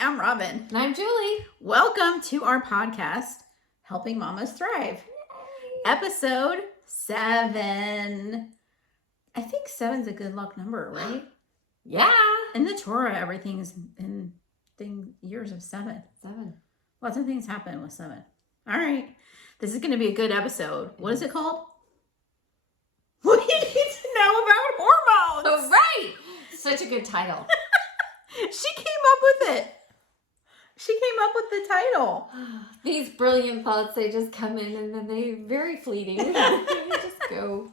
I'm Robyn. And I'm Julie. Welcome to our podcast, Helping Mamas Thrive. Yay. Episode 7. I think 7's a good luck number, right? Yeah. In the Torah, everything's in years of 7. 7. Lots of things happen with 7. All right. This is going to be a good episode. What is it called? What do you need to know about hormones? Oh, right. Such a good title. She came up with it. She came up with the title. These brilliant thoughts, they just come in and then they're very fleeting. They just go.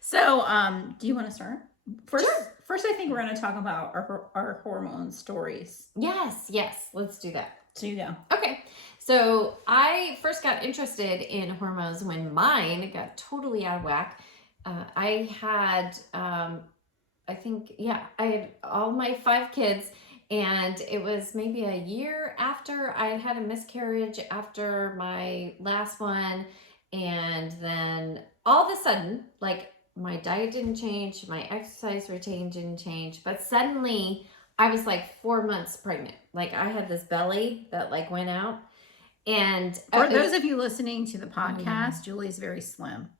So, do you want to start? First, Sure. First, I think we're going to talk about our hormone stories. Yes. Let's do that. So you go. Okay. So I first got interested in hormones when mine got totally out of whack. I had, I had all my 5 kids, and it was maybe a year after I had a miscarriage after my last one. And then all of a sudden, like, my diet didn't change, my exercise routine didn't change, but suddenly I was like 4 months pregnant. Like, I had this belly that like went out. And for those of you listening to the podcast, Julie's very slim.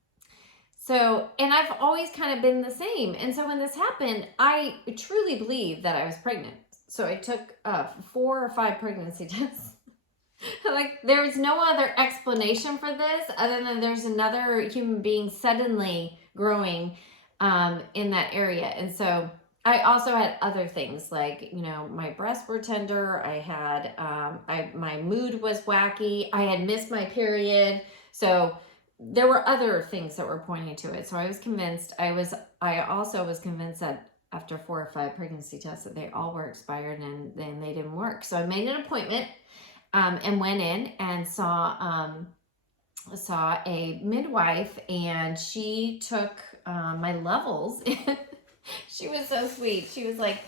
So, and I've always kind of been the same. And so when this happened, I truly believed that I was pregnant. So I took 4 or 5 pregnancy tests. Like, there was no other explanation for this other than there's another human being suddenly growing in that area. And so I also had other things like, my breasts were tender. I had, my mood was wacky. I had missed my period. So there were other things that were pointing to it. So I was convinced. I also was convinced that after 4 or 5 pregnancy tests that they all were expired and then they didn't work. So I made an appointment and went in and saw a midwife, and she took my levels. She was so sweet. She was like,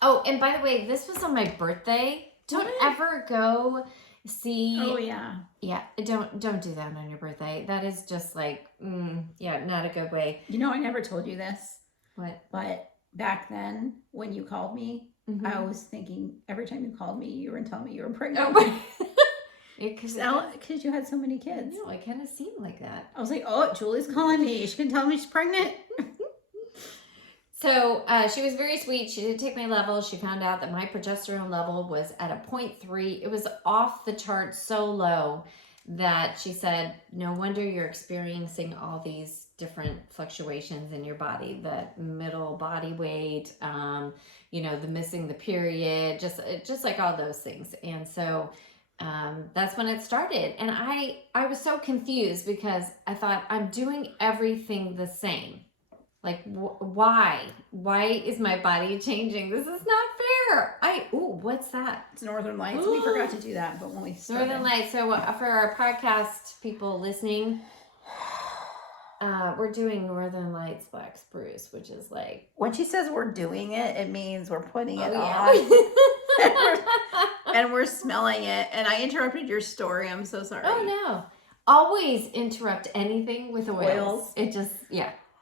oh, and by the way, this was on my birthday. Don't ever go see. Oh, yeah. Yeah, don't do that on your birthday. That is just like, not a good way. I never told you this. What? But back then, when you called me, I was thinking every time you called me, you were telling me you were pregnant. Oh, because you had so many kids. No, it kind of seemed like that. I was like, oh, Julie's calling me. She can tell me she's pregnant. So she was very sweet. She did take my level. She found out that my progesterone level was at a 0.3. It was off the chart so low that she said, no wonder you're experiencing all these different fluctuations in your body, the middle body weight, the missing the period, just like all those things. And so that's when it started. And I was so confused because I thought, I'm doing everything the same. Like, why is my body changing? This is not fair. What's that? It's Northern Lights. We forgot to do that, but when we started. Northern Lights. So for our podcast people listening, we're doing Northern Lights Black Spruce, which is like, when she says we're doing it, it means we're putting it on. And we're smelling it. And I interrupted your story. I'm so sorry. Oh, no. Always interrupt anything with oils. It just,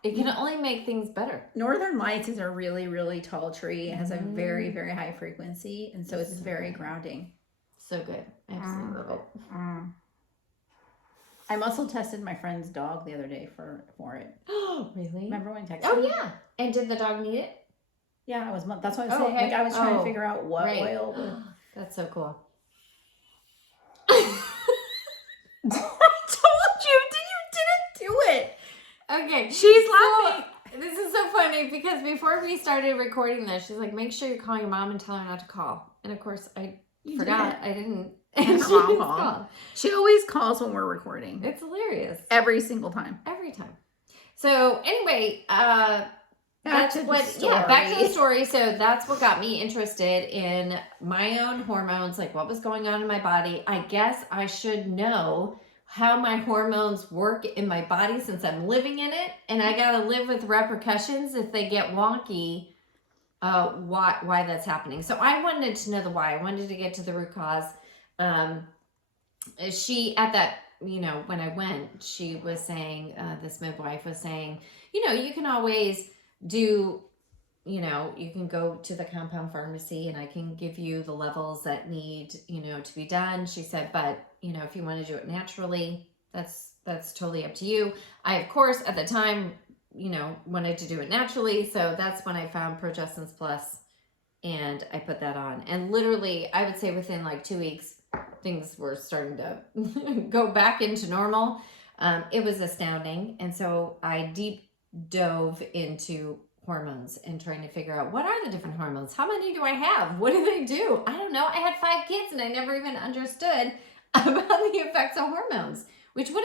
it can only make things better. Northern Lights is a really, really tall tree. It has a very, very high frequency. And so it's very grounding. So good. Absolutely love it. I muscle tested my friend's dog the other day for it. Oh, really? Remember when I texted you? you? Yeah. And did the dog need it? Yeah, that's what I was saying. Okay. Like, I was trying to figure out what oil would... That's so cool. I told you, you didn't do it. Okay. She's laughing. This is so funny because before we started recording this, she's like, make sure you call your mom and tell her not to call. And of course, I forgot. I didn't. And she always calls when we're recording. It's hilarious. Every single time. Every time. So anyway, back to the story. So that's what got me interested in my own hormones, like what was going on in my body. I guess I should know how my hormones work in my body since I'm living in it, and I got to live with repercussions if they get wonky. Why that's happening. So I wanted to know the why. I wanted to get to the root cause. She at that, when I went, she was saying, this midwife was saying, you can always do you know, you can go to the compound pharmacy and I can give you the levels that need, you know, to be done. She said, but, you know, if you want to do it naturally, that's totally up to you. I, of course, at the time, you know, wanted to do it naturally. So that's when I found Progestins Plus and I put that on. And literally, I would say within like 2 weeks, things were starting to go back into normal. It was astounding. And so I deep dove into hormones and trying to figure out what are the different hormones? How many do I have? What do they do? I don't know. I had 5 kids and I never even understood about the effects of hormones, which would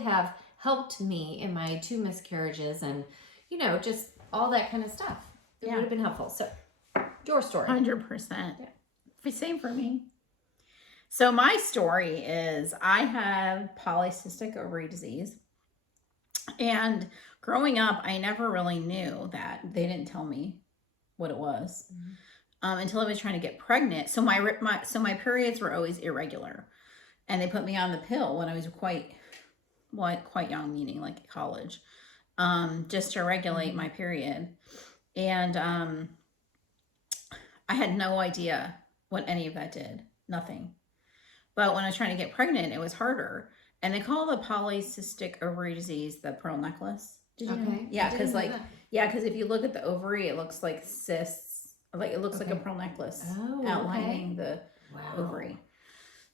have helped me in my 2 miscarriages and, you know, just all that kind of stuff. It would have been helpful. So your story. 100%. Yeah. Same for me. So my story is I have polycystic ovary disease. And growing up, I never really knew that. They didn't tell me what it was until I was trying to get pregnant. So my periods were always irregular. And they put me on the pill when I was quite young, meaning like college, just to regulate my period. And I had no idea what any of that did. Nothing. But when I was trying to get pregnant, it was harder. And they call the polycystic ovary disease the pearl necklace. Did you know? Yeah, because because if you look at the ovary, it looks like cysts. Like it looks like a pearl necklace outlining the ovary.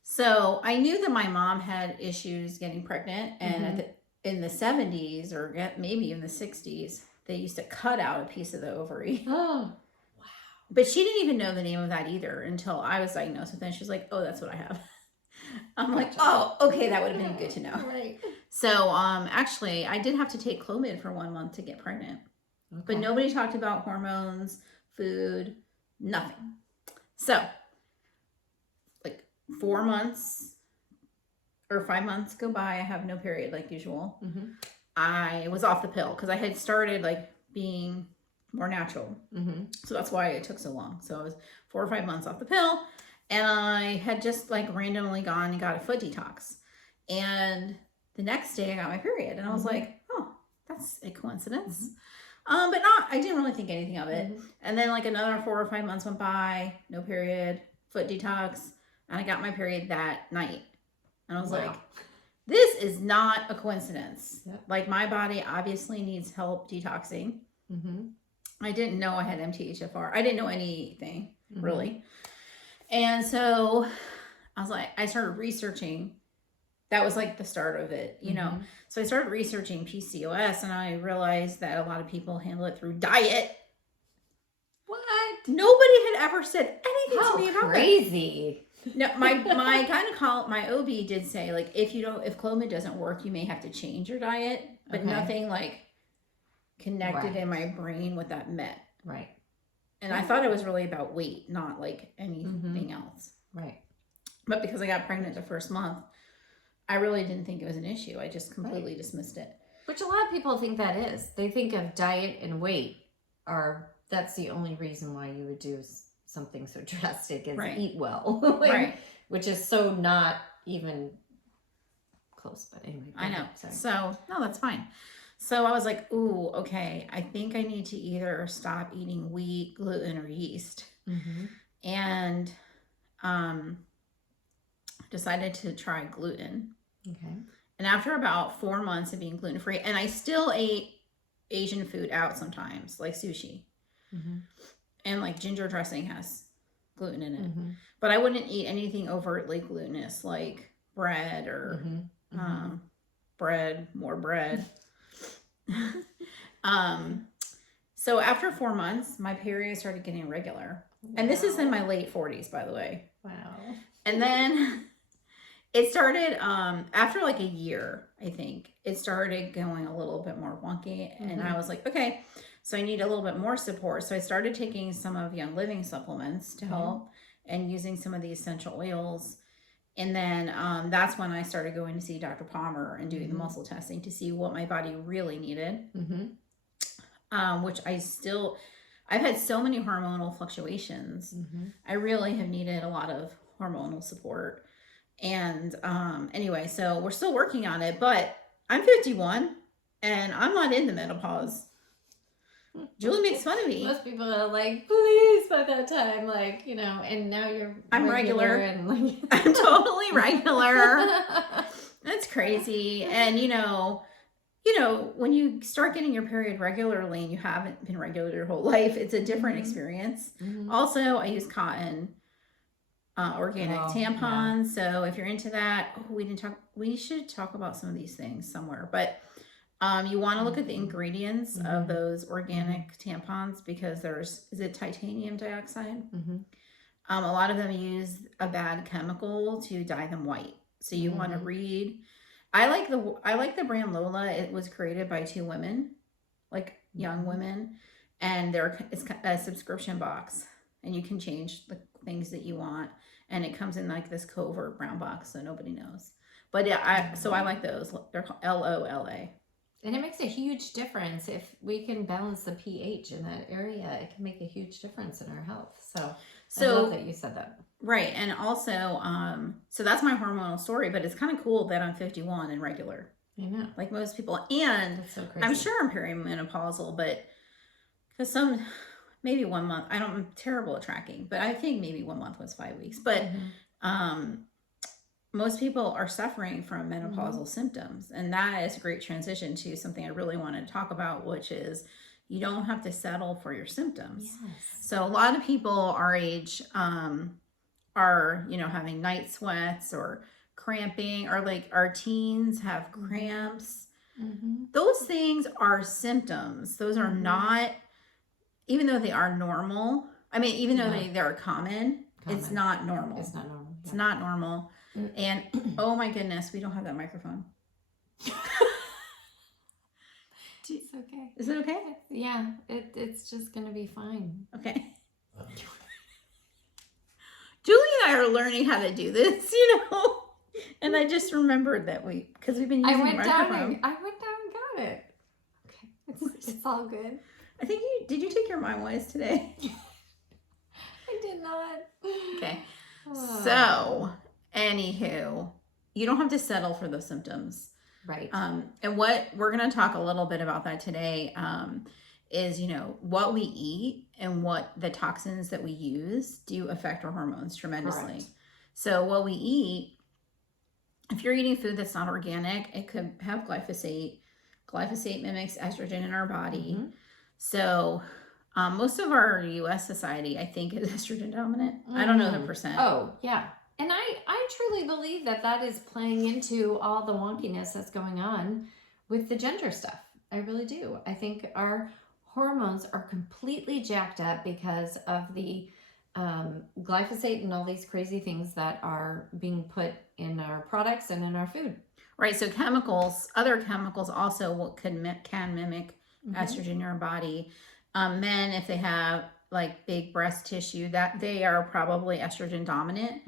So I knew that my mom had issues getting pregnant, and in the 70s or maybe even the 60s, they used to cut out a piece of the ovary. Oh, wow! But she didn't even know the name of that either until I was diagnosed with it. And she was like, "Oh, that's what I have." I'm like, "Oh, okay, that would have been good to know." Right. So, actually, I did have to take Clomid for 1 month to get pregnant, but nobody talked about hormones, food, nothing. So, like 4 months or 5 months go by, I have no period like usual. I was off the pill because I had started like being more natural. So that's why it took so long. So I was 4 or 5 months off the pill, and I had just like randomly gone and got a foot detox. And the next day I got my period, and I was like, oh, that's a coincidence. But I didn't really think anything of it. And then like another 4 or 5 months went by, no period, foot detox, and I got my period that night. And I was like, this is not a coincidence. Like my body obviously needs help detoxing. I didn't know I had MTHFR. I didn't know anything really. And so I was like, I started researching. That was like the start of it, you know. So I started researching PCOS, and I realized that a lot of people handle it through diet. What? Nobody had ever said anything to me about crazy. No, my OB did say like if Clomid doesn't work, you may have to change your diet, but nothing like connected in my brain what that meant. Right. And I thought it was really about weight, not like anything else. Right. But because I got pregnant the first month, I really didn't think it was an issue. I just completely dismissed it. Which a lot of people think that is. They think of diet and weight that's the only reason why you would do something so drastic as eat well. Which is so not even close. But anyway. I know. So, no, that's fine. So I was like, ooh, okay, I think I need to either stop eating wheat, gluten, or yeast. And decided to try gluten. Okay. And after about 4 months of being gluten-free, and I still ate Asian food out sometimes, like sushi. And like ginger dressing has gluten in it. But I wouldn't eat anything overtly glutinous, like bread or more bread. So after 4 months, my period started getting regular. And this is in my late 40s, by the way. Wow. And then it started after like a year, I think, it started going a little bit more wonky. And I was like, okay, so I need a little bit more support. So I started taking some of Young Living supplements to help and using some of the essential oils. And then that's when I started going to see Dr. Palmer and doing the muscle testing to see what my body really needed. Which I've had so many hormonal fluctuations. I really have needed a lot of hormonal support. And anyway, so we're still working on it, but I'm 51 and I'm not in the menopause. Julie makes fun of me. Most people are like, please, by that time, like, you know, and now you're I'm regular. and like I'm totally regular. That's crazy. And you know, when you start getting your period regularly and you haven't been regular your whole life, it's a different experience. Also, I use cotton organic tampons. Yeah. So if you're into that, we should talk about some of these things somewhere. But you want to look at the ingredients of those organic tampons because is it titanium dioxide? A lot of them use a bad chemical to dye them white. So you want to read. I like the brand Lola. It was created by 2 women, like young women, and it's a subscription box, and you can change the things that you want, and it comes in like this covert brown box, so nobody knows. But yeah, I like those. They're called LOLA. And it makes a huge difference if we can balance the pH in that area. It can make a huge difference in our health. So I love that you said that. Right. And also, so that's my hormonal story, but it's kind of cool that I'm 51 and regular. I know. Like most people. And that's so crazy. I'm sure I'm perimenopausal, but because maybe 1 month, I'm terrible at tracking, but I think maybe 1 month was 5 weeks. But most people are suffering from menopausal symptoms. And that is a great transition to something I really wanted to talk about, which is you don't have to settle for your symptoms. Yes. So a lot of people our age are, having night sweats or cramping, or like our teens have cramps. Those things are symptoms. Those are not, even though they are normal. I mean, even though they're common, it's not normal. It's not normal. It's not normal. And oh my goodness, we don't have that microphone. It's okay. Is it okay? Yeah, it's just gonna be fine. Okay. Julie and I are learning how to do this, and I just remembered that because we've been using the microphone. I went down and got it. Okay, it's all good. I think did you take your Mind Wise today? I did not. Okay. So, anywho, you don't have to settle for those symptoms. Right. And what we're going to talk a little bit about that today is, what we eat and what the toxins that we use do affect our hormones tremendously. Correct. So what we eat, if you're eating food that's not organic, it could have glyphosate. Glyphosate mimics estrogen in our body. So most of our U.S. society, I think, is estrogen dominant. I don't know the percent. Oh, yeah. And I truly believe that is playing into all the wonkiness that's going on with the gender stuff. I really do. I think our hormones are completely jacked up because of the glyphosate and all these crazy things that are being put in our products and in our food. Right. So other chemicals also can mimic estrogen in your body. Men, if they have like big breast tissue, that they are probably estrogen dominant.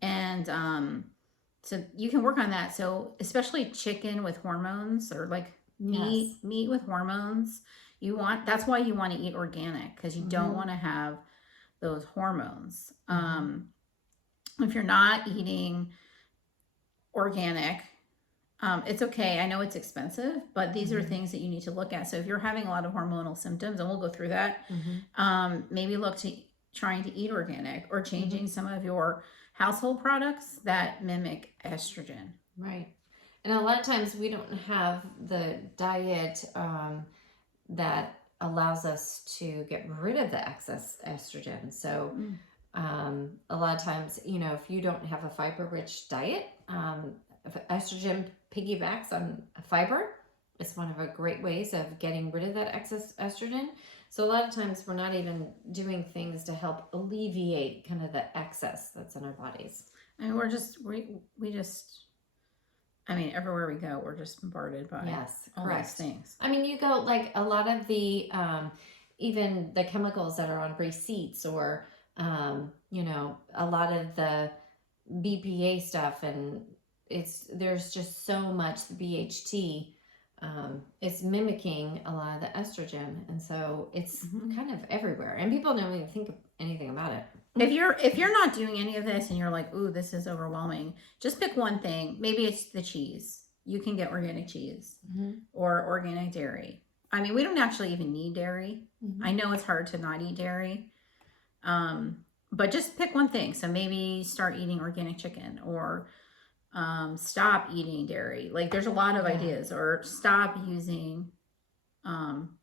And so you can work on that. So especially chicken with hormones, or like meat with hormones, that's why you want to eat organic, because you don't want to have those hormones. If you're not eating organic, it's okay. I know it's expensive, but these are things that you need to look at. So if you're having a lot of hormonal symptoms, and we'll go through that, maybe look to trying to eat organic, or changing some of your household products that mimic estrogen. Right. And a lot of times we don't have the diet that allows us to get rid of the excess estrogen. So a lot of times, if you don't have a fiber-rich diet, estrogen piggybacks on fiber. It's one of the great ways of getting rid of that excess estrogen. So a lot of times we're not even doing things to help alleviate kind of the excess that's in our bodies. And everywhere we go, we're just bombarded by all these things. I mean, you go like a lot of the, even the chemicals that are on receipts, or, a lot of the BPA stuff, and there's just so much BHT. It's mimicking a lot of the estrogen, and so it's kind of everywhere, and people don't even think anything about it. If you're not doing any of this and you're like, ooh, this is overwhelming, just pick one thing. Maybe it's the cheese. You can get organic cheese or organic dairy. I mean, we don't actually even need dairy. I know it's hard to not eat dairy. But just pick one thing. So maybe start eating organic chicken, or stop eating dairy. Like there's a lot of ideas, or stop using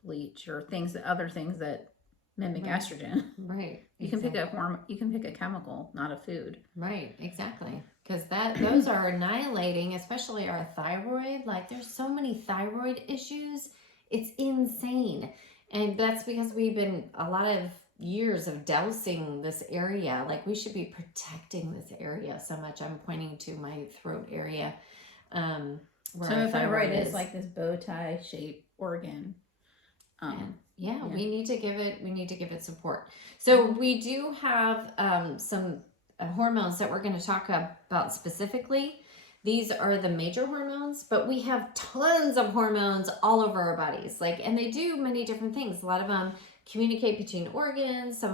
bleach, or other things that mimic estrogen. Right. You can pick a you can pick a chemical, not a food. Right, exactly. Because those are annihilating, especially our thyroid. Like there's so many thyroid issues. It's insane. And that's because we've been a lot of years of dousing this area. Like we should be protecting this area so much. I'm pointing to my throat area. So thyroid is like this bow tie shaped organ. We need to give it support. So we do have some hormones that we're going to talk about specifically. These are the major hormones, but we have tons of hormones all over our bodies. And they do many different things. A lot of them communicate between organs. A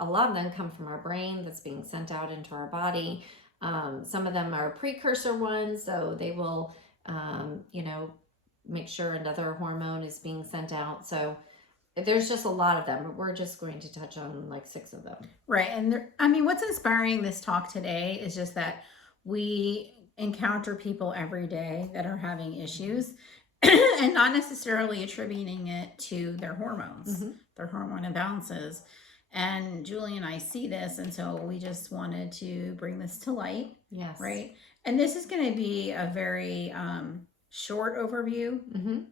lot of them come from our brain that's being sent out into our body. Some of them are precursor ones, so they will, make sure another hormone is being sent out. So there's just a lot of them, but we're just going to touch on 6 of them. Right. And what's inspiring this talk today is just that we encounter people every day that are having issues and not necessarily attributing it to their hormones, their hormone imbalances. And Julie and I see this, and so we just wanted to bring this to light. Yes. Right. And this is going to be a very short overview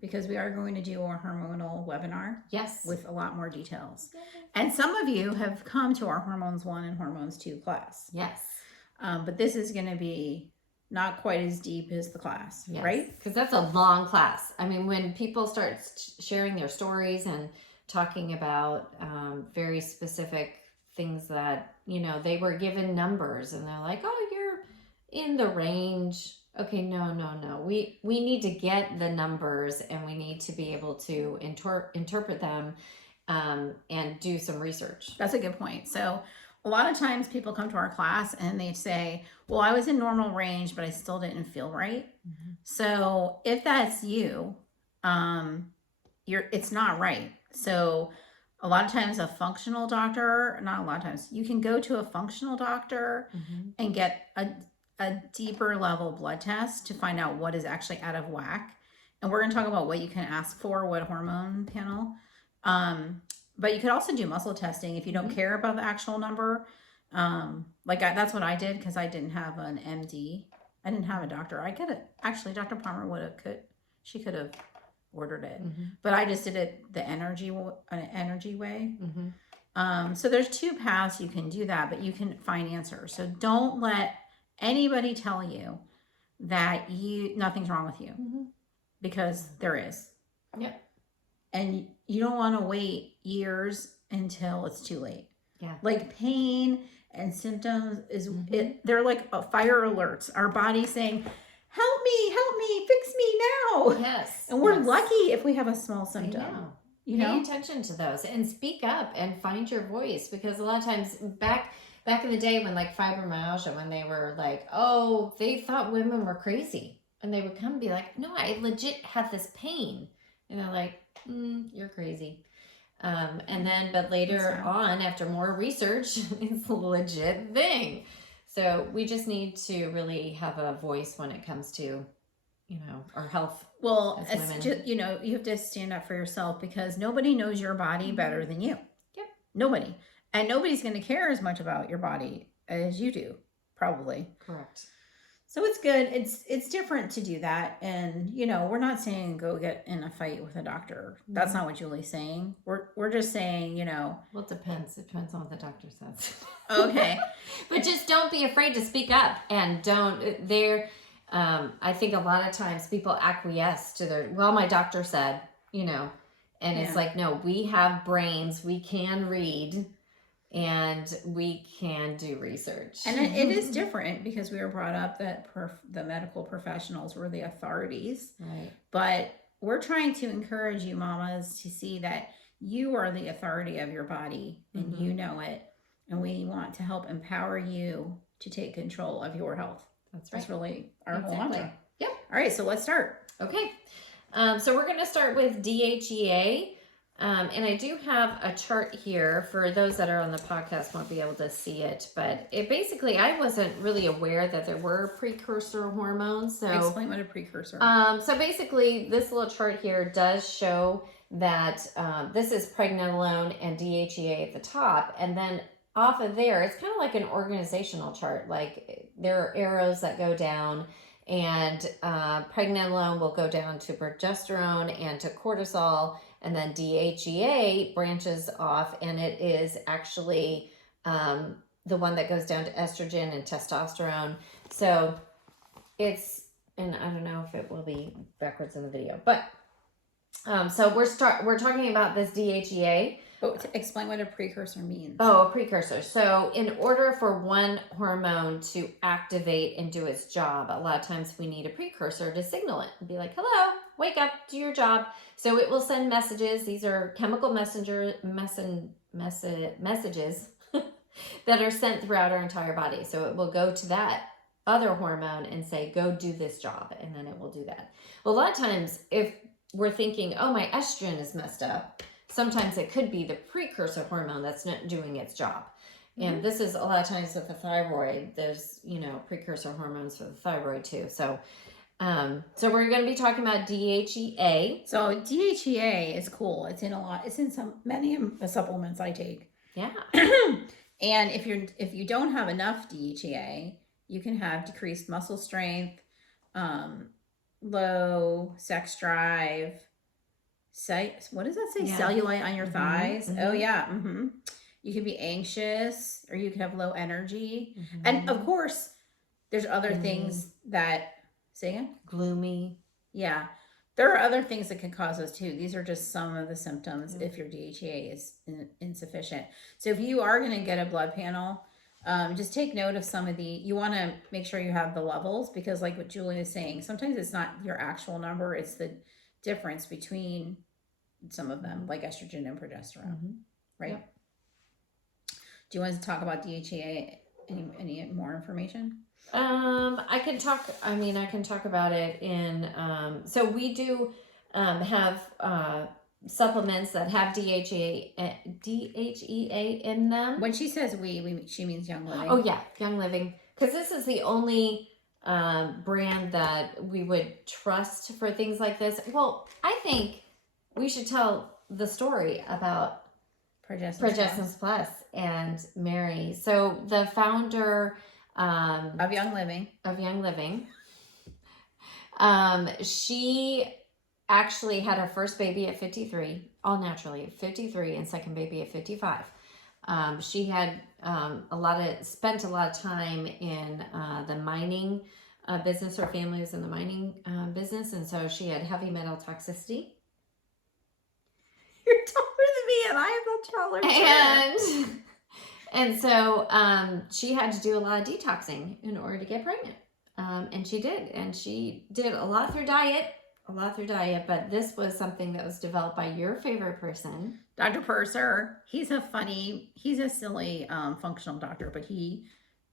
because we are going to do a hormonal webinar. Yes. With a lot more details. And some of you have come to our Hormones 1 and Hormones 2 class. Yes. But this is going to be not quite as deep as the class, right? Because that's a long class. I mean, when people start sharing their stories and talking about very specific things that, they were given numbers and they're like, oh, you're in the range. Okay, no. We need to get the numbers, and we need to be able to interpret them and do some research. That's a good point. So a lot of times people come to our class and they say, well, I was in normal range, but I still didn't feel right. So if that's you, it's not right. So a lot of times you can go to a functional doctor and get a deeper level blood test to find out what is actually out of whack. And we're going to talk about what you can ask for, what hormone panel. But you could also do muscle testing if you don't care about the actual number. That's what I did because I didn't have an MD. I didn't have a doctor. Actually, Dr. Palmer she could have ordered it. But I just did it the energy way. So there's 2 paths you can do that, but you can find answers. So don't let anybody tell you that nothing's wrong with you, because there is. Yep. And you don't want to wait years until it's too late. Yeah. Pain and symptoms they're like fire alerts. Our body's saying, help me, fix me now. Yes. And we're lucky if we have a small symptom. Pay attention to those and speak up and find your voice, because a lot of times back in the day when fibromyalgia, when they were they thought women were crazy, and they would come and be like, no, I legit have this pain. And they're like, you're crazy. But later on, after more research, it's a legit thing. So we just need to really have a voice when it comes to, our health. Well, you have to stand up for yourself, because nobody knows your body better than you. Yep. Nobody. And nobody's going to care as much about your body as you do, probably. Correct. So it's good. It's different to do that. And, we're not saying go get in a fight with a doctor. That's not what Julie's saying. We're just saying, Well, it depends. It depends on what the doctor says. Okay. But just don't be afraid to speak up, and I think a lot of times people acquiesce to my doctor said, and it's no, we have brains, we can read, and we can do research. And it is different because we were brought up that the medical professionals were the authorities. Right. But we're trying to encourage you, mamas, to see that you are the authority of your body and you know it. And we want to help empower you to take control of your health. That's right. That's really our whole mantra. Yep. All right, so let's start. Okay. So we're going to start with DHEA. And I do have a chart here for those that are on the podcast won't be able to see it, but it basically, I wasn't really aware that there were precursor hormones. So explain what a precursor. So basically this little chart here does show that this is pregnenolone and DHEA at the top, and then off of there, it's kind of like an organizational chart. Like there are arrows that go down, and pregnenolone will go down to progesterone and to cortisol, and then DHEA branches off, and it is actually the one that goes down to estrogen and testosterone. So it's, and I don't know if it will be backwards in the video, but so we're talking about this DHEA. But to explain what a precursor means. Oh, a precursor. So in order for one hormone to activate and do its job, a lot of times we need a precursor to signal it and be like, hello, wake up, do your job. So it will send messages. These are chemical messages that are sent throughout our entire body. So it will go to that other hormone and say, go do this job. And then it will do that. Well, a lot of times if we're thinking, oh, my estrogen is messed up, sometimes it could be the precursor hormone that's not doing its job. And this is a lot of times with the thyroid, there's, precursor hormones for the thyroid too. So, so we're going to be talking about DHEA. So DHEA is cool. It's in many of the supplements I take. Yeah. And if you don't have enough DHEA, you can have decreased muscle strength, low sex drive, what does that say? Yeah. Cellulite on your thighs. Mm-hmm. Oh yeah. Mm-hmm. You could be anxious, or you could have low energy. Mm-hmm. And of course, there's other things that, say again? Gloomy. Yeah. There are other things that can cause those too. These are just some of the symptoms if your DHEA is insufficient. So if you are going to get a blood panel, just take note of you want to make sure you have the levels, because like what Julie is saying, sometimes it's not your actual number, it's the difference between some of them, like estrogen and progesterone, right? Yep. Do you want to talk about DHEA? Any more information? I can talk about it in, so we do have supplements that have DHEA in them. When she says she means Young Living. Oh yeah, Young Living. Because this is the only brand that we would trust for things like this. Well, I think we should tell the story about Progestins Plus and Mary. So the founder of Young Living, she actually had her first baby at 53, all naturally at 53, and second baby at 55. She had spent a lot of time in the mining business. Her family was in the mining business, and so she had heavy metal toxicity. You're taller than me, and I am the taller. And so she had to do a lot of detoxing in order to get pregnant, and she did. And she did a lot through diet. But this was something that was developed by your favorite person, Dr. Purser. He's a silly functional doctor, but he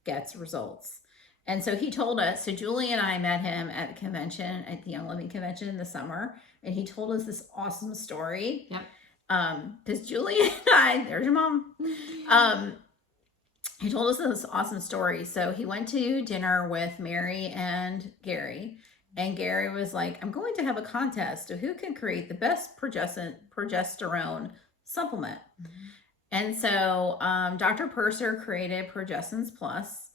gets results. And so he told us, so Julie and I met him at a convention, at the Young Living convention in the summer, and he told us this awesome story. Yep. Because Julie and I, there's your mom. He told us this awesome story. So he went to dinner with Mary and Gary. And Gary was like, I'm going to have a contest of who can create the best progesterone supplement. Mm-hmm. And so Dr. Purser created Progestins Plus.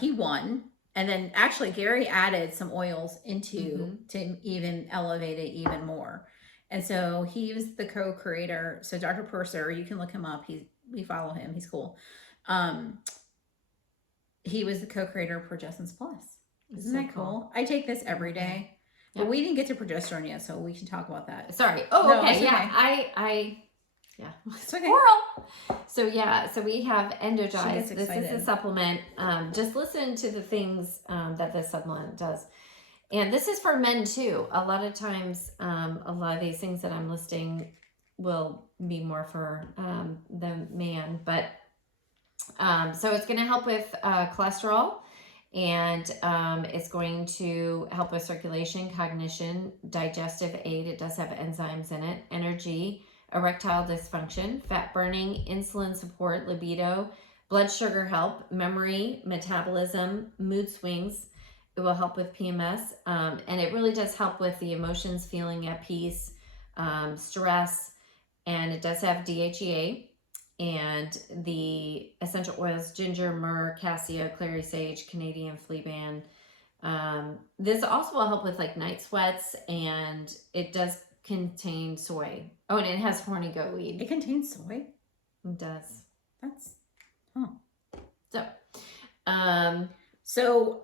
He won. And then actually Gary added some oils into to even elevate it even more. And so he was the co-creator. So Dr. Purser, you can look him up. We follow him. He's cool. He was the co-creator of Progestins Plus. Isn't that cool? I take this every day. But we didn't get to progesterone yet, so we can talk about that. Sorry. Oh, no, okay. Yeah. It's okay. Oral. So we have Endogize. This is a supplement. Just listen to the things that this supplement does. And this is for men too. A lot of times, a lot of these things that I'm listing will be more for the man. But so it's going to help with cholesterol. And it's going to help with circulation, cognition, digestive aid. It does have enzymes in it, energy, erectile dysfunction, fat burning, insulin support, libido, blood sugar help, memory, metabolism, mood swings. It will help with PMS. And it really does help with the emotions, feeling at peace, stress. And it does have DHEA. And the essential oils, ginger, myrrh, cassia, clary sage, Canadian fleabane. This also will help with like night sweats, and it does contain soy. Oh, and it has horny goat weed. It contains soy? It does. That's, So,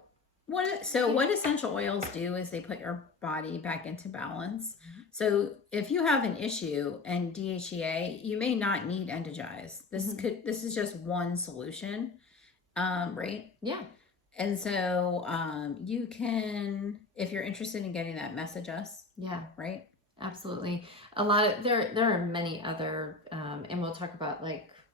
what essential oils do is they put your body back into balance. So if you have an issue and DHEA, you may not need Endogize. This is just one solution, right? Yeah. And so you can, if you're interested in getting that, message us. Yeah. Right? Absolutely. A lot of there are many other and we'll talk about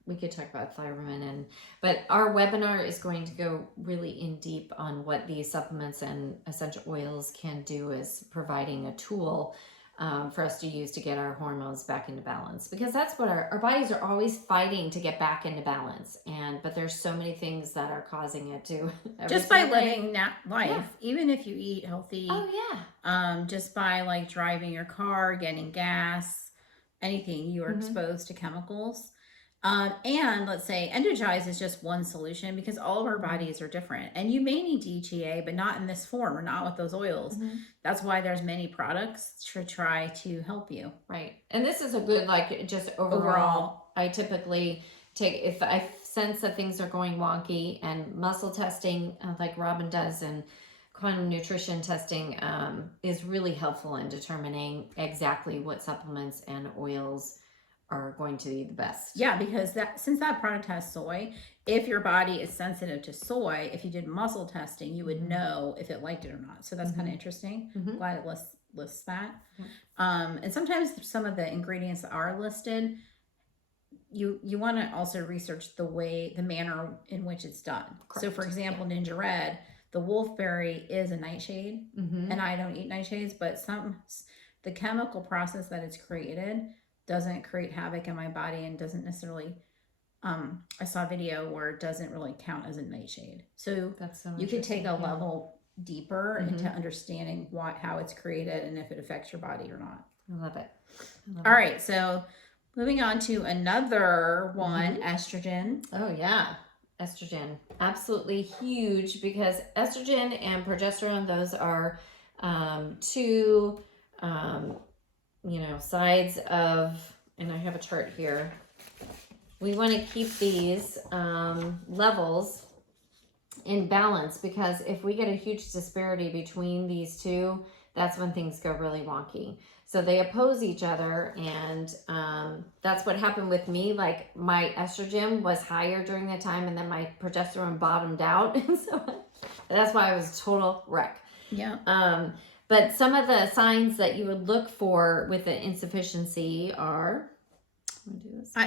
we could talk about thyromin but our webinar is going to go really in deep on what these supplements and essential oils can do as providing a tool for us to use to get our hormones back into balance, because that's what our bodies are always fighting to get back into balance, but there's so many things that are causing it to just by living that life, even if you eat healthy. Just by like driving your car, getting gas, anything, you are exposed to chemicals. And let's say Endogize is just one solution, because all of our bodies are different, and you may need DHEA, but not in this form or not with those oils. That's why there's many products to try to help you. Right. And this is a good, just overall, I typically take, if I sense that things are going wonky, and muscle testing like Robyn does, and quantum nutrition testing is really helpful in determining exactly what supplements and oils are going to be the best. Yeah, because since that product has soy, if your body is sensitive to soy, if you did muscle testing, you would know if it liked it or not. So that's kind of interesting. Glad it lists that. And sometimes some of the ingredients that are listed, you want to also research the manner in which it's done. Correct. So for example, Ninja Red, the wolfberry is a nightshade, and I don't eat nightshades, but the chemical process that it's created doesn't create havoc in my body, and doesn't necessarily I saw a video where it doesn't really count as a nightshade. So you could take a level deeper into understanding how it's created and if it affects your body or not. I love it. All right, so moving on to another one, estrogen. Oh yeah, estrogen, absolutely huge, because estrogen and progesterone, those are two sides of, and I have a chart here. We want to keep these levels in balance, because if we get a huge disparity between these two, that's when things go really wonky. So they oppose each other, and that's what happened with me. Like, my estrogen was higher during that time, and then my progesterone bottomed out, and so that's why I was a total wreck. Yeah. But some of the signs that you would look for with the insufficiency are,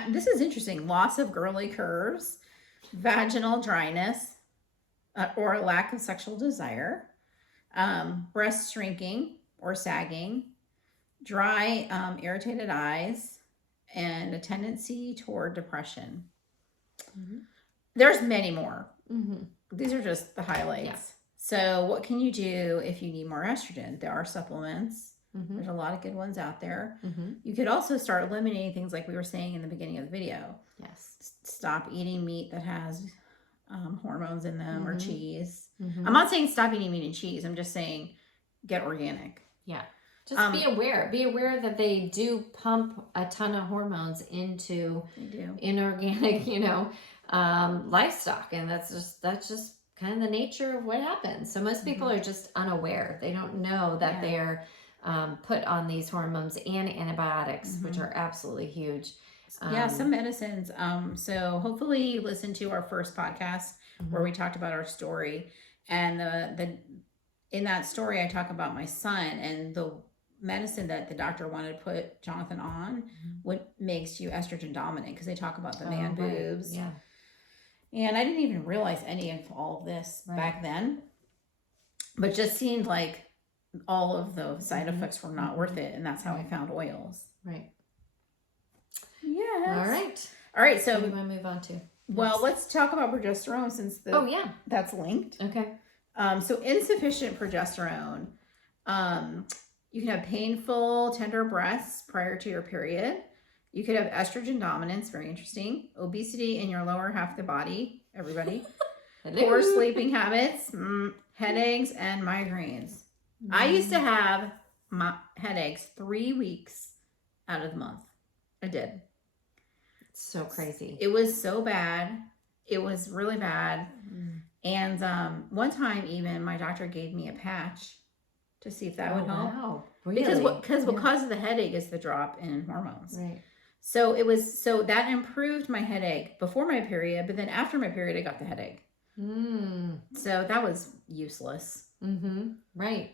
this is interesting: loss of girly curves, vaginal dryness, or a lack of sexual desire, breast shrinking or sagging, dry, irritated eyes, and a tendency toward depression. There's many more. These are just the highlights. Yeah. So what can you do if you need more estrogen? There are supplements. There's a lot of good ones out there. You could also start eliminating things like we were saying in the beginning of the video. Yes. Stop eating meat that has hormones in them, or cheese. I'm not saying stop eating meat and cheese. I'm just saying get organic. Yeah. Just be aware. Be aware that they do pump a ton of hormones into inorganic, livestock, and that's just kind of the nature of what happens. So most people are just unaware. They don't know that they're put on these hormones and antibiotics, which are absolutely huge. Some medicines. So hopefully you listened to our first podcast where we talked about our story, and in that story I talk about my son, and the medicine that the doctor wanted to put Jonathan on what makes you estrogen dominant, because they talk about the man boobs. Yeah. And I didn't even realize any of all of this back then. But just seemed like all of the side effects were not worth it. And that's how I found oils. Right. Yes. All right. So what do you want to move on to? Well, let's talk about progesterone since that's linked. Okay. So insufficient progesterone. You can have painful, tender breasts prior to your period. You could have estrogen dominance, very interesting. Obesity in your lower half of the body, everybody. Poor sleeping habits, headaches, and migraines. I used to have my headaches 3 weeks out of the month. I did. So crazy. It was so bad. It was really bad. And one time even my doctor gave me a patch to see if that would help. Wow. Really? Because of the headache is the drop in hormones. Right. So that improved my headache before my period, but then after my period I got the headache. So that was useless. Right.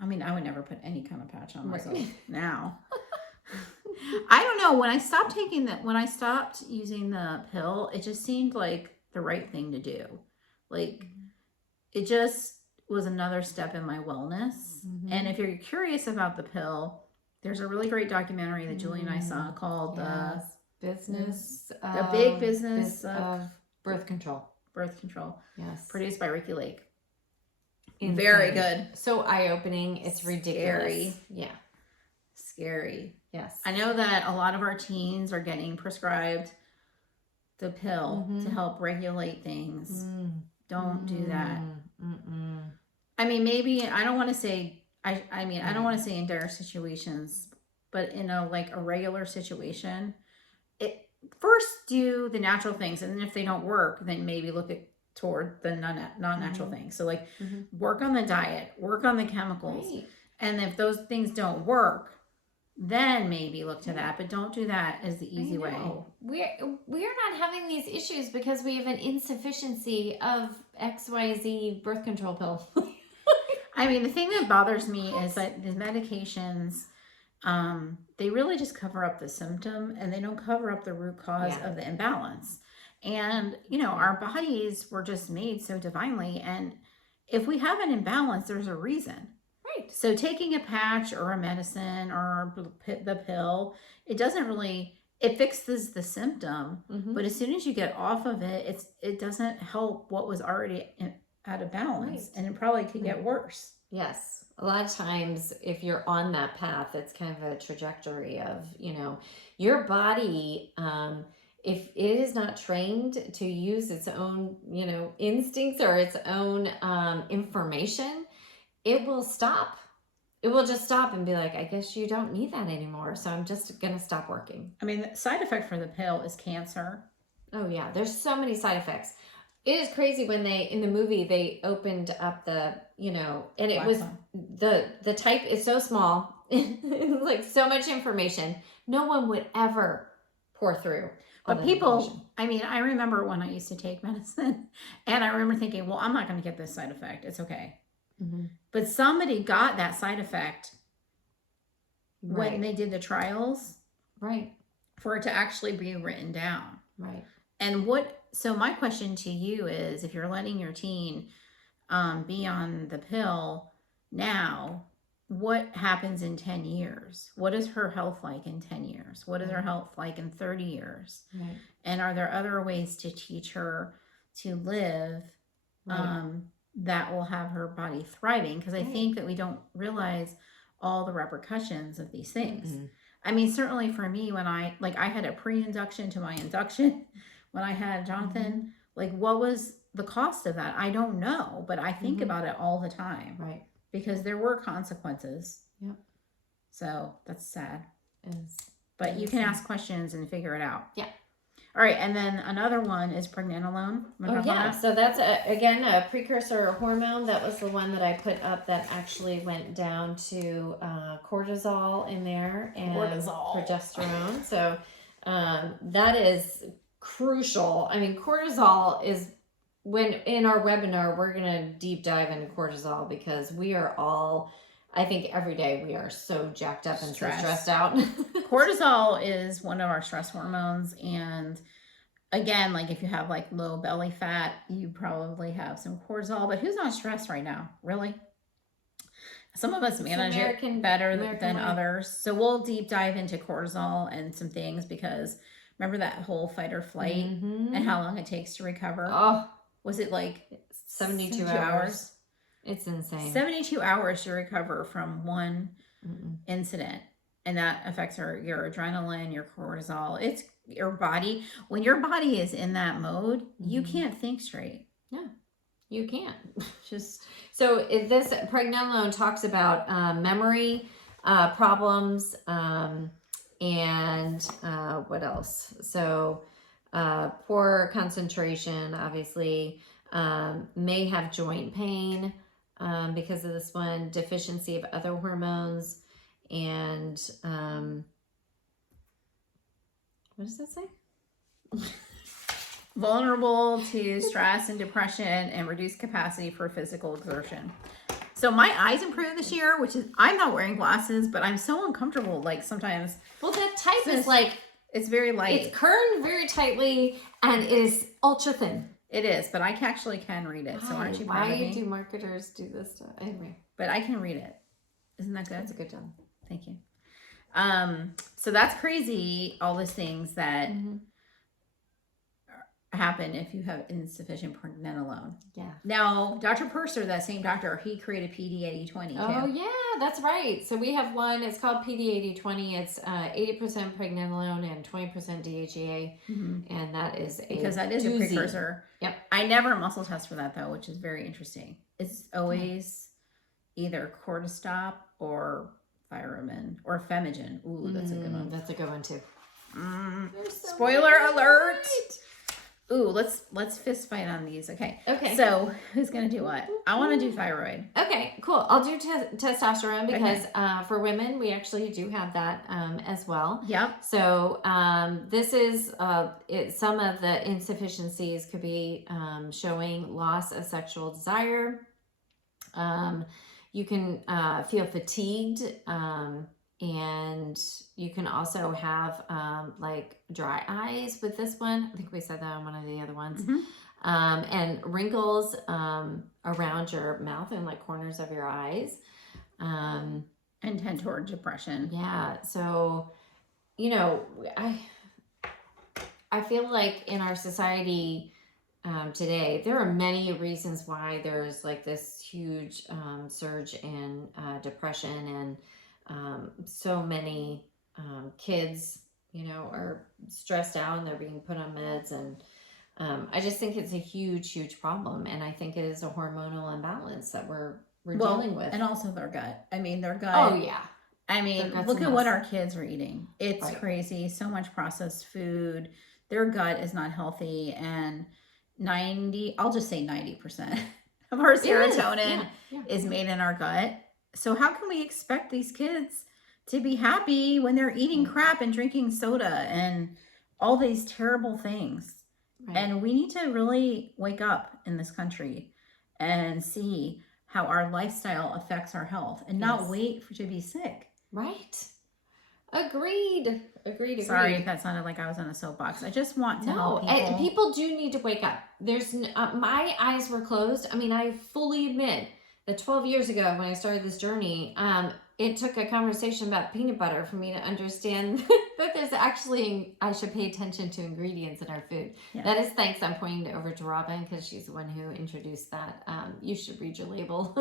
I mean, I would never put any kind of patch on myself now. I don't know. When I stopped using the pill, it just seemed like the right thing to do. Like, it just was another step in my wellness. And if you're curious about the pill, there's a really great documentary that Julie and I saw called The Big Business of Birth Control. Yes. Produced by Ricky Lake. Insane. Very good. So eye-opening. It's ridiculous. Scary. Yeah. Scary. Yes. I know that a lot of our teens are getting prescribed the pill to help regulate things. Don't do that. I mean, maybe I don't want to say I don't want to say in dire situations, but in a regular situation, first do the natural things, and then if they don't work, then maybe look toward the non-natural things. So work on the diet, work on the chemicals, and if those things don't work, then maybe look to that. But don't do that as the easy way. We're not having these issues because we have an insufficiency of XYZ birth control pill. I mean, the thing that bothers me is that the medications, they really just cover up the symptom and they don't cover up the root cause of the imbalance. And, our bodies were just made so divinely. And if we have an imbalance, there's a reason. Right. So taking a patch or a medicine or the pill, it fixes the symptom. But as soon as you get off of it, it doesn't help what was already out of balance. And it probably could get worse. Yes. A lot of times if you're on that path, it's kind of a trajectory of, your body, if it is not trained to use its own, instincts or its own information, it will stop. It will just stop and be like, I guess you don't need that anymore. So I'm just going to stop working. I mean, the side effect for the pill is cancer. Oh yeah. There's so many side effects. It is crazy when in the movie, they opened up the, and it was the type is so small, like so much information. No one would ever pour through. But people, I remember when I used to take medicine and I remember thinking, well, I'm not going to get this side effect. It's okay. But somebody got that side effect when they did the trials. Right. For it to actually be written down. Right. And so my question to you is, if you're letting your teen be on the pill now, what happens in 10 years? What is her health like in 10 years? What is her health like in 30 years? Right. And are there other ways to teach her to live that will have her body thriving? Because I think that we don't realize all the repercussions of these things. I mean, certainly for me, when I had a pre-induction to my induction, when I had Jonathan, what was the cost of that? I don't know, but I think about it all the time. Right. Because there were consequences. Yep. So that's sad. But you can ask questions and figure it out. Yeah. All right. And then another one is pregnenolone. Oh, yeah. So that's, again, a precursor hormone. That was the one that I put up that actually went down to cortisol in there and progesterone. So that is crucial. I mean, cortisol is, when in our webinar, we're going to deep dive into cortisol because we are all, I think every day we are so jacked up and so stressed out. Cortisol is one of our stress hormones, and again, like if you have like low belly fat, you probably have some cortisol. But who's not stressed right now? Really? Some of us manage it better than others. So we'll deep dive into cortisol and some things because remember that whole fight or flight and how long it takes to recover? Oh, was it like 72 hours? It's insane. 72 hours to recover from one incident. And that affects your adrenaline, your cortisol. It's your body. When your body is in that mode, you can't think straight. Yeah. You can't. Just so if this pregnenolone talks about memory problems and what else? So poor concentration, obviously, may have joint pain because of this one, deficiency of other hormones, and what does that say? Vulnerable to stress and depression and reduced capacity for physical exertion. So my eyes improved this year, which is, I'm not wearing glasses, but I'm so uncomfortable. Like sometimes. Well, that type is like. It's very light. It's kerned very tightly and it is ultra thin. It is, but I actually can read it. So aren't you proud of me? Why do marketers do this stuff? Anyway. But I can read it. Isn't that good? That's a good job. Thank you. So that's crazy. All these things that happen if you have insufficient pregnenolone. Yeah. Now, Dr. Purser, that same doctor, he created PD8020 too. Oh yeah, that's right. So we have one. It's called PD8020. It's 80% pregnenolone and 20% DHEA, and that is because that is a precursor. Yep. I never muscle test for that though, which is very interesting. It's always either cortisol or Thiamin or Femigen. Ooh, that's a good one. That's a good one too. So spoiler alert. Ooh, let's fist fight on these. Okay. So who's gonna do what? I want to do thyroid. Okay, cool. I'll do testosterone because for women we actually do have that as well. Yep. So this is some of the insufficiencies could be showing loss of sexual desire. You can feel fatigued. And you can also have like dry eyes with this one. I think we said that on one of the other ones. And wrinkles around your mouth and like corners of your eyes. And tend toward depression. Yeah. So, you know, I feel like in our society today, there are many reasons why there's like this huge surge in depression, and so many kids, you know, are stressed out and they're being put on meds, and I just think it's a huge problem, and I think it is a hormonal imbalance that we're dealing with, and also their gut. I mean, their gut. Oh yeah. I mean, look at what our kids are eating. It's crazy. So much processed food. Their gut is not healthy, and I'll just say 90% of our serotonin is made in our gut. So how can we expect these kids to be happy when they're eating crap and drinking soda and all these terrible things? And we need to really wake up in this country and see how our lifestyle affects our health and not wait to be sick. Right. Agreed. Sorry if that sounded like I was on a soapbox. I just want to help people. People do need to wake up. There's my eyes were closed. I mean, I fully admit that 12 years ago when I started this journey, it took a conversation about peanut butter for me to understand that there's actually, I should pay attention to ingredients in our food. Yeah. That is thanks. I'm pointing over to Robyn because she's the one who introduced that. You should read your label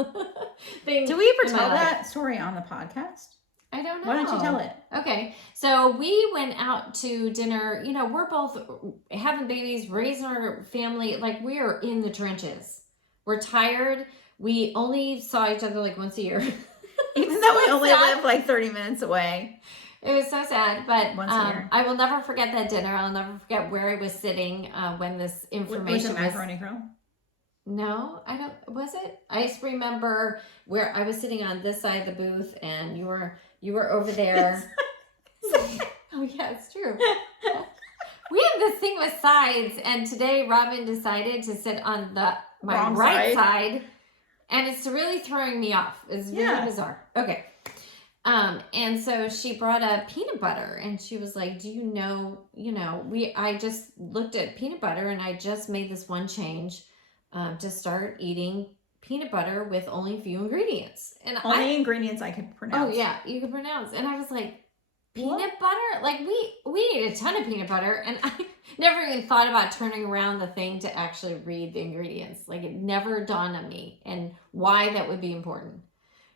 thing. Do we ever tell that story on the podcast? I don't know. Why don't you tell it? Okay. So we went out to dinner. You know, we're both having babies, raising our family. Like, we're in the trenches. We're tired. We only saw each other like once a year. Even though we only live like 30 minutes away. It was so sad. But I will never forget that dinner. I'll never forget where I was sitting when this information was. Was it Macaroni Grill? No, I don't. Was it? I just remember where I was sitting on this side of the booth and you were over there. Oh yeah, it's true. We have this thing with sides, and today Robyn decided to sit on my wrong right side, and it's really throwing me off. It's very bizarre. Okay. And so she brought up peanut butter, and she was like, do you know, I just looked at peanut butter, and I just made this one change to start eating peanut butter with only a few ingredients. And only ingredients I could pronounce. Oh, yeah, you can pronounce. And I was like, peanut butter? Like, we eat a ton of peanut butter, and I never even thought about turning around the thing to actually read the ingredients. Like, it never dawned on me and why that would be important.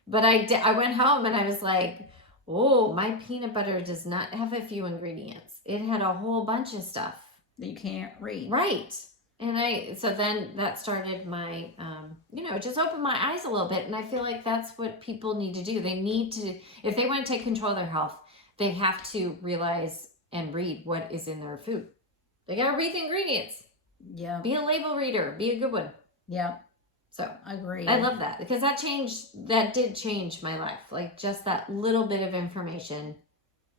But I went home and I was like, oh, my peanut butter does not have a few ingredients. It had a whole bunch of stuff that you can't read. Right. And so then that started my, it just opened my eyes a little bit. And I feel like that's what people need to do. They need to, if they want to take control of their health, they have to realize and read what is in their food. They got to read the ingredients. Yeah. Be a label reader. Be a good one. Yeah. So agreed. I love that because that did change my life. Like just that little bit of information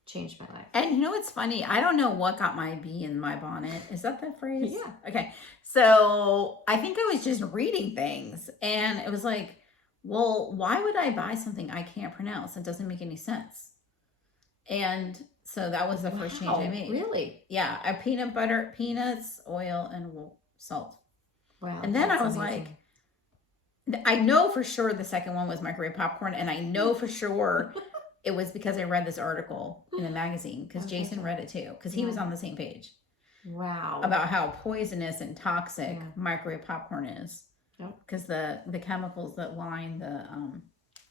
changed my life. And you know what's funny? I don't know what got my bee in my bonnet. Is that phrase? Yeah. Okay. So I think I was just reading things and it was like, well, why would I buy something I can't pronounce? It doesn't make any sense. And so that was the first change I made. Really? Yeah. I peanut butter, peanuts, oil, and salt. Wow. And then I was amazing. Like, I know for sure the second one was microwave popcorn, and I know for sure it was because I read this article in a magazine because Jason read it too because he was on the same page. Wow. About how poisonous and toxic microwave popcorn is because the chemicals that line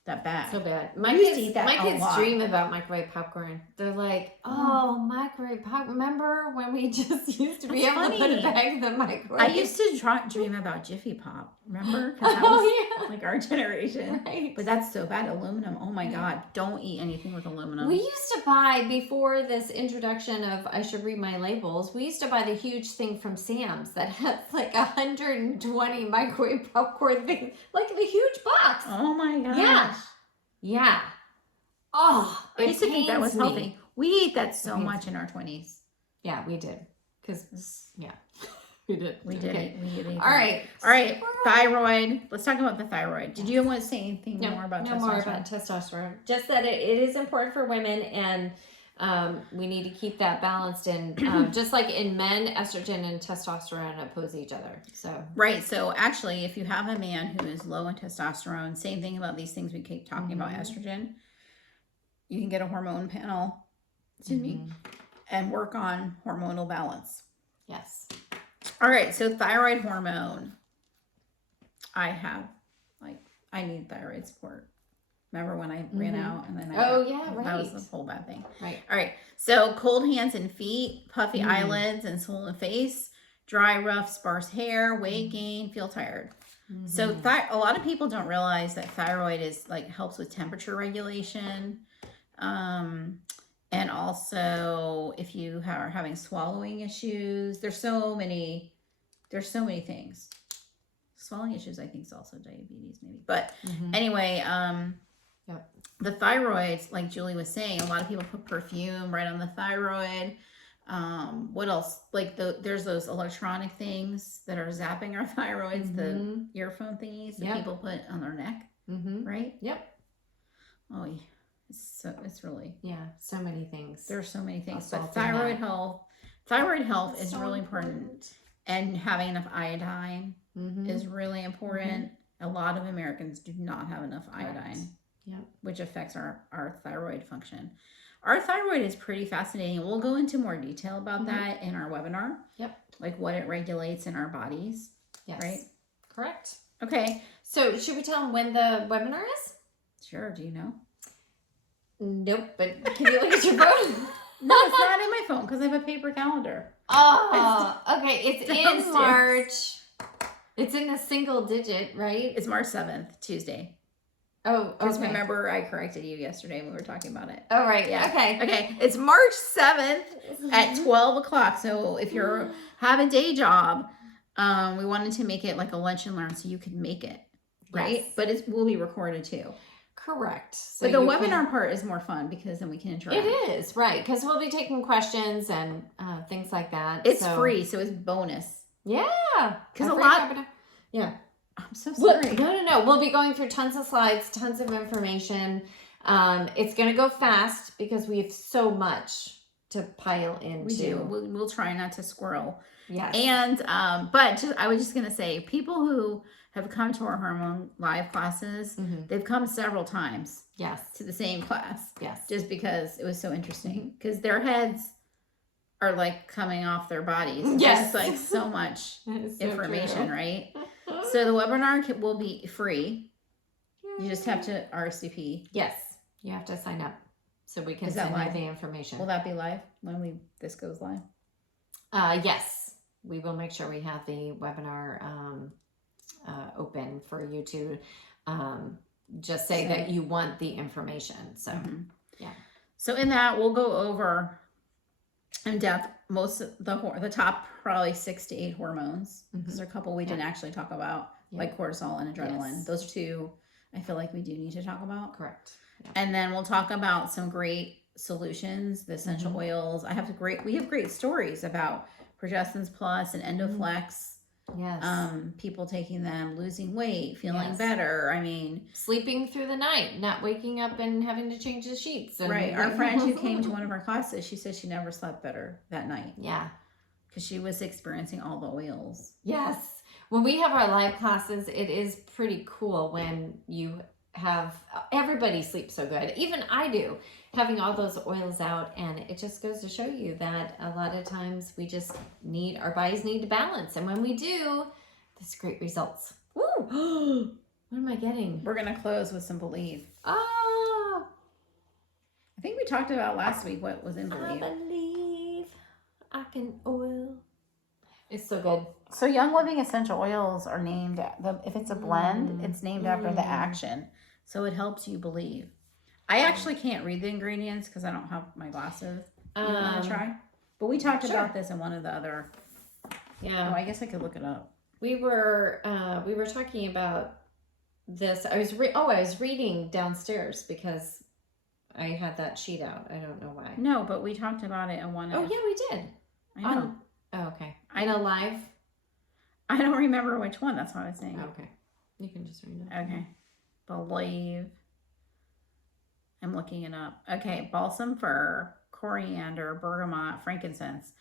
that bag. So bad. My kids dream about microwave popcorn. They're like, oh, microwave popcorn. Remember when we just used to be able to put a bag in the microwave? I used to dream about Jiffy Pop. Remember? That was like our generation. Right. But that's so bad. Aluminum. Oh my God. Don't eat anything with aluminum. We used to buy, before this introduction of I should read my labels, we used to buy the huge thing from Sam's that has like 120 microwave popcorn things. Like the huge box. Oh my gosh. Yeah. Yeah. Oh, I used to think that was healthy. We ate that so much in our 20s. Yeah, we did. Because, we did. We did. All right. Thyroid. Let's talk about the thyroid. Did you want to say anything more about testosterone? No more about testosterone. Just that it is important for women, and we need to keep that balanced. And just like in men, estrogen and testosterone oppose each other. So right. So actually, if you have a man who is low in testosterone, same thing about these things we keep talking about estrogen. You can get a hormone panel. Excuse me. And work on hormonal balance. Yes. All right. So thyroid hormone. I need thyroid support. Remember when I ran out and then that was the whole bad thing. Right. All right. So cold hands and feet, puffy eyelids and swollen face, dry, rough, sparse hair, weight gain, feel tired. So a lot of people don't realize that thyroid is helps with temperature regulation. And also if you are having swallowing issues, there's so many things. Swallowing issues, I think, is also diabetes, maybe. But anyway, the thyroids, like Julie was saying, a lot of people put perfume right on the thyroid. What else? There's those electronic things that are zapping our thyroids, the earphone thingies that people put on their neck, right? Yep. Oh, yeah. It's really so many things. There are so many things, but thyroid health is really important, and having enough iodine is really important. A lot of Americans do not have enough iodine, which affects our thyroid function. Our thyroid is pretty fascinating. We'll go into more detail about that in our webinar. Like what it regulates in our bodies. Yes. Right? Correct. Okay. So should we tell them when the webinar is? Sure. Do you know? Nope, but can you look at your phone? No, it's not in my phone because I have a paper calendar. Oh, okay. It's in March. It's in a single digit, right? It's March 7th, Tuesday. Oh, okay. Because remember, I corrected you yesterday when we were talking about it. Oh, right. Yeah. Okay. Okay. It's March 7th at 12 o'clock. So if you have a day job, we wanted to make it like a lunch and learn so you could make it, right? Yes. But it will be recorded too. Correct. So but the webinar part is more fun because then we can interact. It is, right. Because we'll be taking questions and things like that. It's free, so it's bonus. Yeah. Because a lot... Yeah. I'm so sorry. No. We'll be going through tons of slides, tons of information. It's going to go fast because we have so much to pile into. We do. We'll try not to squirrel. Yes. And, but I was just going to say, people who have come to our hormone live classes, they've come several times. Yes. To the same class. Yes. Just because it was so interesting. Because their heads are like coming off their bodies. Yes. It's like so much information, true. right? So the webinar will be free. You just have to RSVP. Yes. You have to sign up so we can Is that send you live? the information. Will that be live when this goes live? Yes. We will make sure we have the webinar open for you to just say that you want the information. So, yeah. So in that, we'll go over in depth most of the top probably 6 to 8 hormones. There's a couple we didn't actually talk about, like cortisol and adrenaline. Yes. Those are 2 I feel like we do need to talk about. Correct. Yeah. And then we'll talk about some great solutions, the essential oils. We have great stories about Progestins Plus and Endoflex. Yes. People taking them, losing weight, feeling Yes. better. I mean, sleeping through the night, not waking up and having to change the sheets. And right. Our friend who came to one of our classes, she said she never slept better that night. Yeah. Because she was experiencing all the oils. Yes. When we have our live classes, it is pretty cool when you have everybody sleeps so good. Even I do, having all those oils out, and it just goes to show you that a lot of times our bodies need to balance, and when we do, there's great results. Woo! What am I getting? We're gonna close with some Believe. Oh, I think we talked about last week what was in Believe. I believe I can oil. It's so good. So Young Living essential oils are named, if it's a blend, it's named after the action. So it helps you believe. I actually can't read the ingredients because I don't have my glasses. You want to try? But we talked about this in one of the other. Yeah. Oh, I guess I could look it up. We were talking about this. I was reading downstairs because I had that sheet out. I don't know why. No, but we talked about it in one. Oh yeah, we did. I know. Okay. I know live. I don't remember which one. That's what I was saying. Okay. You can just read it. Okay. Believe. I'm looking it up. Okay. Balsam fir, coriander, bergamot, frankincense,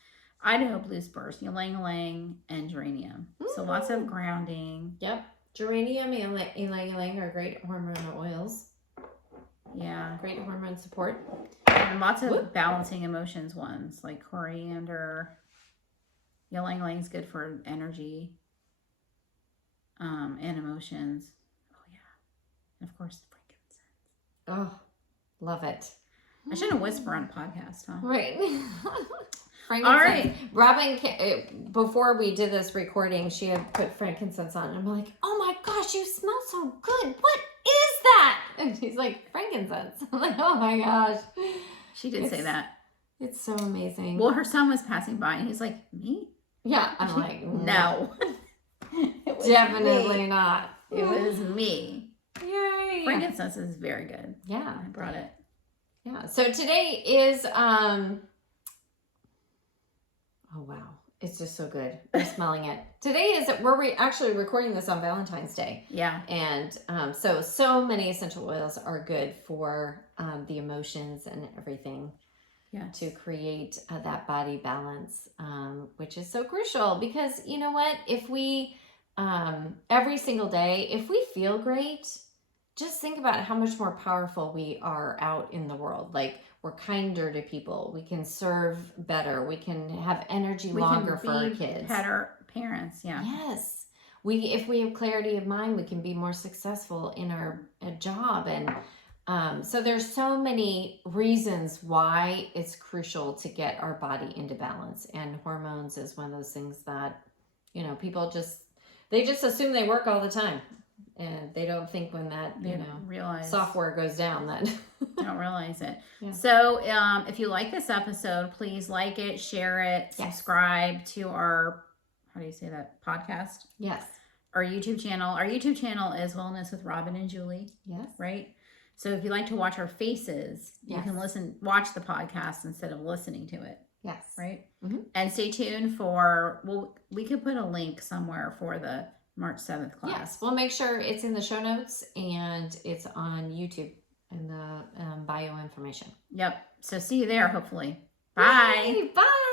Idaho blue spurs, ylang-ylang, and geranium. So lots of grounding. Yep. Geranium and ylang-ylang are great hormonal oils. Yeah. Great hormone support. And lots of balancing emotions ones, like coriander. Ylang-ylang is good for energy and emotions. Oh, yeah. And of course, frankincense. Oh, love it. I shouldn't whisper on a podcast, huh? Right. All right. Robyn, before we did this recording, she had put frankincense on. And I'm like, oh my gosh, you smell so good. What is that? And she's like, frankincense. I'm like, oh my gosh. She did say that. It's so amazing. Well, her son was passing by and he's like, me? Yeah. I'm like, no. Definitely not. It was me. Yay. Frankincense is very good. Yeah. I brought it. Yeah. So today is, oh wow. It's just so good. I'm smelling it. Today is, we're actually recording this on Valentine's Day. Yeah. And so many essential oils are good for the emotions and everything. Yeah. To create that body balance, which is so crucial because you know what? If we, every single day, if we feel great, just think about how much more powerful we are out in the world. Like we're kinder to people. We can serve better. We can have energy longer for our kids. Better parents. Yeah. Yes. If we have clarity of mind, we can be more successful in our job. And so there's so many reasons why it's crucial to get our body into balance. And hormones is one of those things that, you know, people they just assume they work all the time. And they don't think when that, realize software goes down that. They don't realize it. Yeah. So if you like this episode, please like it, share it, subscribe to our, how do you say that, podcast? Yes. Our YouTube channel. Our YouTube channel is Wellness with Robyn and Julie. Yes. Right? So if you like to watch our faces, you can watch the podcast instead of listening to it. Yes. Right? Mm-hmm. And stay tuned we could put a link somewhere for the March 7th class. Yes. We'll make sure it's in the show notes and it's on YouTube bio information. Yep. So see you there, hopefully. Bye. Yay, bye.